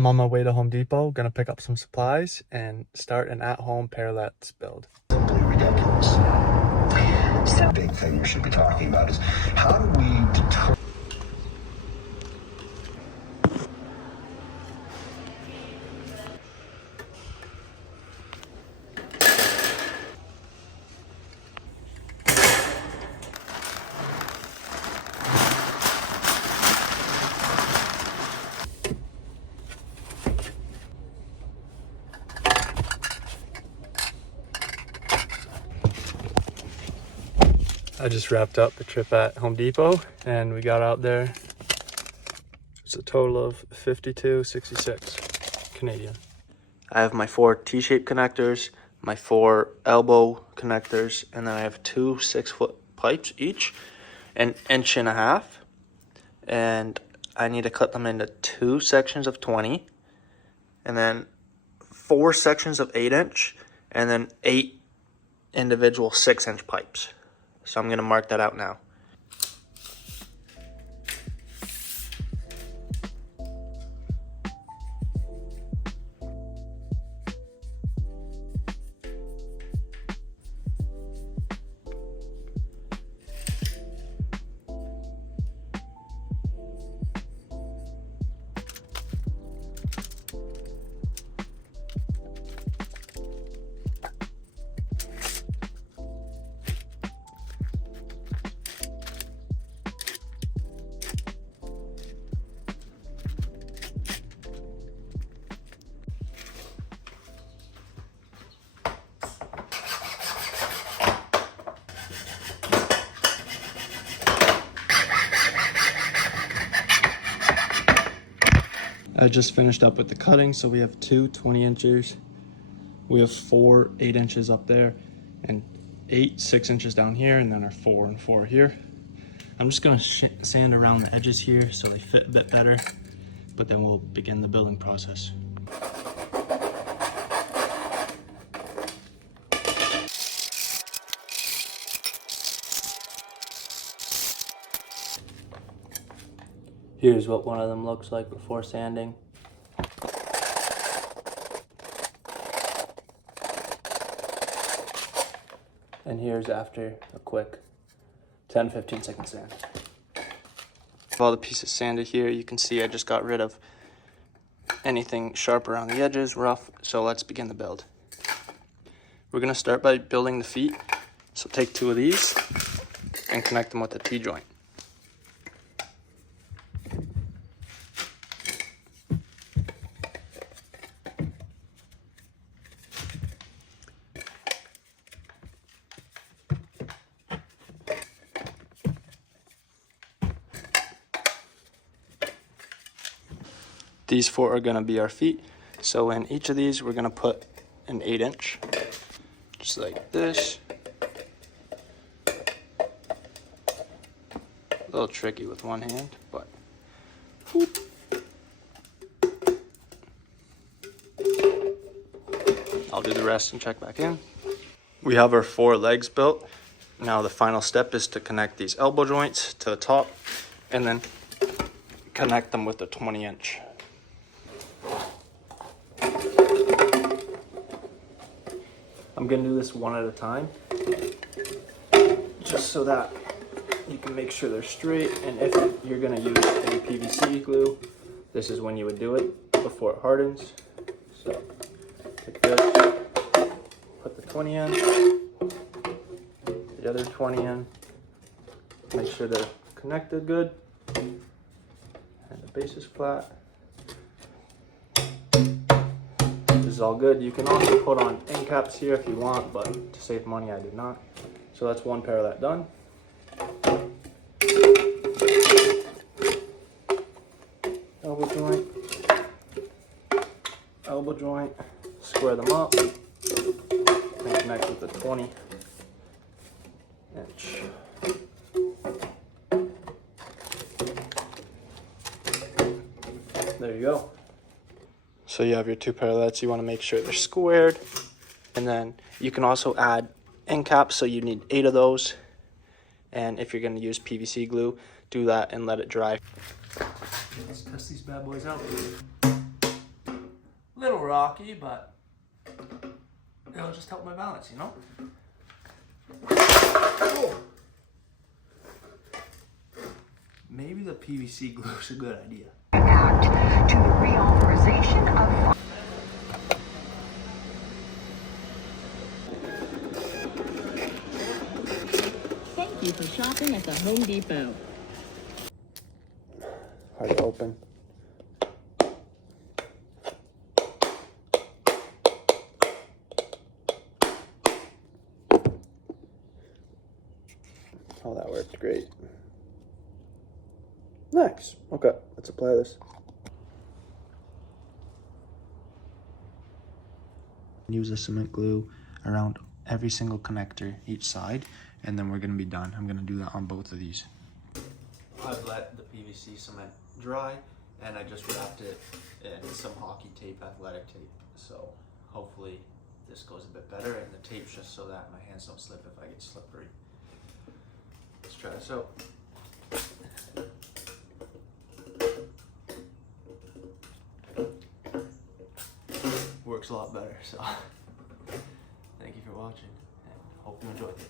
I'm on my way to Home Depot, gonna pick up some supplies and start an at-home parallettes build. Simply ridiculous. So, big thing we should be talking about is how do we deter. I just wrapped up the trip at Home Depot and we got out there. It's a total of $52.66 Canadian. I have my 4 T-shaped connectors, my 4 elbow connectors, and then I have 2 6-foot pipes each, an 1.5 inches. And I need to cut them into 2 sections of 20, and then 4 sections of 8-inch, and then 8 individual 6-inch pipes. So I'm gonna mark that out now. I just finished up with the cutting, so we have 2 20-inchers. We have 4 8-inches up there, and 8 6-inches down here, and then our 4 and 4 here. I'm just gonna sand around the edges here so they fit a bit better, but then we'll begin the building process. Here's what one of them looks like before sanding. And here's after a quick 10-15 second sand. All the pieces sanded here, you can see I just got rid of anything sharp around the edges, rough, so let's begin the build. We're gonna start by building the feet. So take 2 of these and connect them with a T-joint. These 4 are gonna be our feet. So in each of these, we're gonna put an 8-inch, just like this. A little tricky with one hand, but whoop. I'll do the rest and check back in. We have our 4 legs built. Now the final step is to connect these elbow joints to the top and then connect them with a 20-inch. I'm gonna do this one at a time, just so that you can make sure they're straight. And if you're gonna use any PVC glue, this is when you would do it, before it hardens. So take this, put the 20 in, the other 20 in, make sure they're connected good, and the base is flat. This is all good. You can also put on end caps here if you want, but to save money, I did not. So that's one parallette done. Elbow joint, square them up, and connect with the 20-inch. There you go. So you have your 2 parallettes. You want to make sure they're squared, and then you can also add end caps, so you need 8 of those. And if you're going to use PVC glue, do that and let it dry. Let's test these bad boys out. rocky, but it'll just help my balance, you know? Maybe the PVC glue is a good idea. Act to the reauthorization of Thank you for shopping at the Home Depot. Hard to open. Oh, that worked great. Nice. Okay, let's apply this. Use a cement glue around every single connector each side, and then we're gonna be done. I'm gonna do that on both of these. I've let the PVC cement dry, and I just wrapped it in some hockey tape, athletic tape. So hopefully this goes a bit better, and the tape's just so that my hands don't slip if I get slippery. Let's try this out. Works a lot better, so thank you for watching, and hope you enjoyed this.